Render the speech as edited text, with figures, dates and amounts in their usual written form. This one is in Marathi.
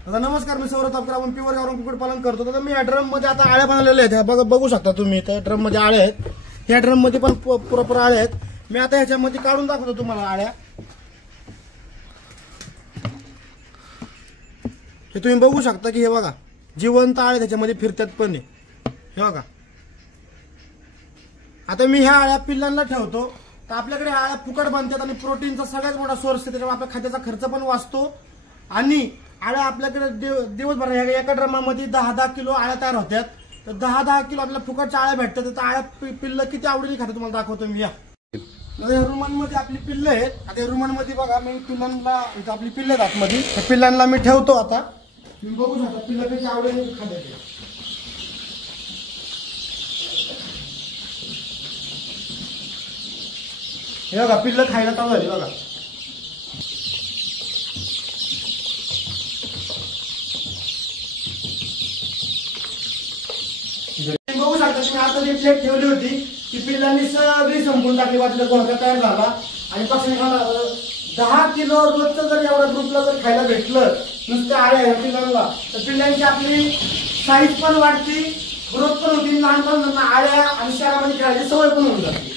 आता नमस्कार, मी सौरभ तापकर. आपण प्युअर गावरान कुक्कुटपालन करतो. तर मी या ड्रम मध्ये आता आळ्या बनवलेल्या आहेत. बघू शकता तुम्ही, तर ड्रम मध्ये आळ्या आहेत. या ड्रम मध्ये पण पुरेपूर आळ्या आहेत. मी आता ह्याच्यामध्ये काढून दाखवतो तुम्हाला आळ्या. हे तुम्ही बघू शकता की हे बघा जिवंत आळे त्याच्यामध्ये फिरतात पण हे बघा. आता मी ह्या आळ्या पिल्लांना ठेवतो, तर आपल्याकडे आळ्या फुकट बनतात आणि प्रोटीनचा सगळ्यात मोठा सोर्स आहे. त्याच्यामुळे आपल्या खाद्याचा खर्च पण वाचतो आणि आळ्या आपल्याकडे दिवसभर एका ड्रमामध्ये 10-10 किलो आळ्या तयार होतात. तर 10-10 किलो आपल्याला फुकटच्या आळ्या भेटतात. तर आळ्या पिल्लं किती आवडीने खातात तुम्हाला दाखवतो मी. या रुमांमध्ये आपली पिल्लं आहेत. आता रुमांमध्ये बघा मी पिल्लांना, इथं आपली पिल्लं आहेत आतमध्ये, त्या पिल्लांना मी ठेवतो. आता तुम्ही बघू शकता पिल्लं किती आवडीने खातात. हे बघा पिल्लं खायला चालू झाली बघा. बघू शकता तुम्ही, आता जी प्लेट ठेवली होती ती पिल्लांनी सगळी संपून टाकली. बाजूला गोळा तयार झाला आणि पासून 10 किलो रोजचं जर एवढं ग्रुपला जर खायला भेटलं नुसतं आळ्या पिल्लांना, तर पिल्लांची आपली साईज पण वाढती, ग्रोथ पण होती, लहानपणापासून आळ्या आणि शहरामध्ये खेळायची सवय पण होऊन जाते.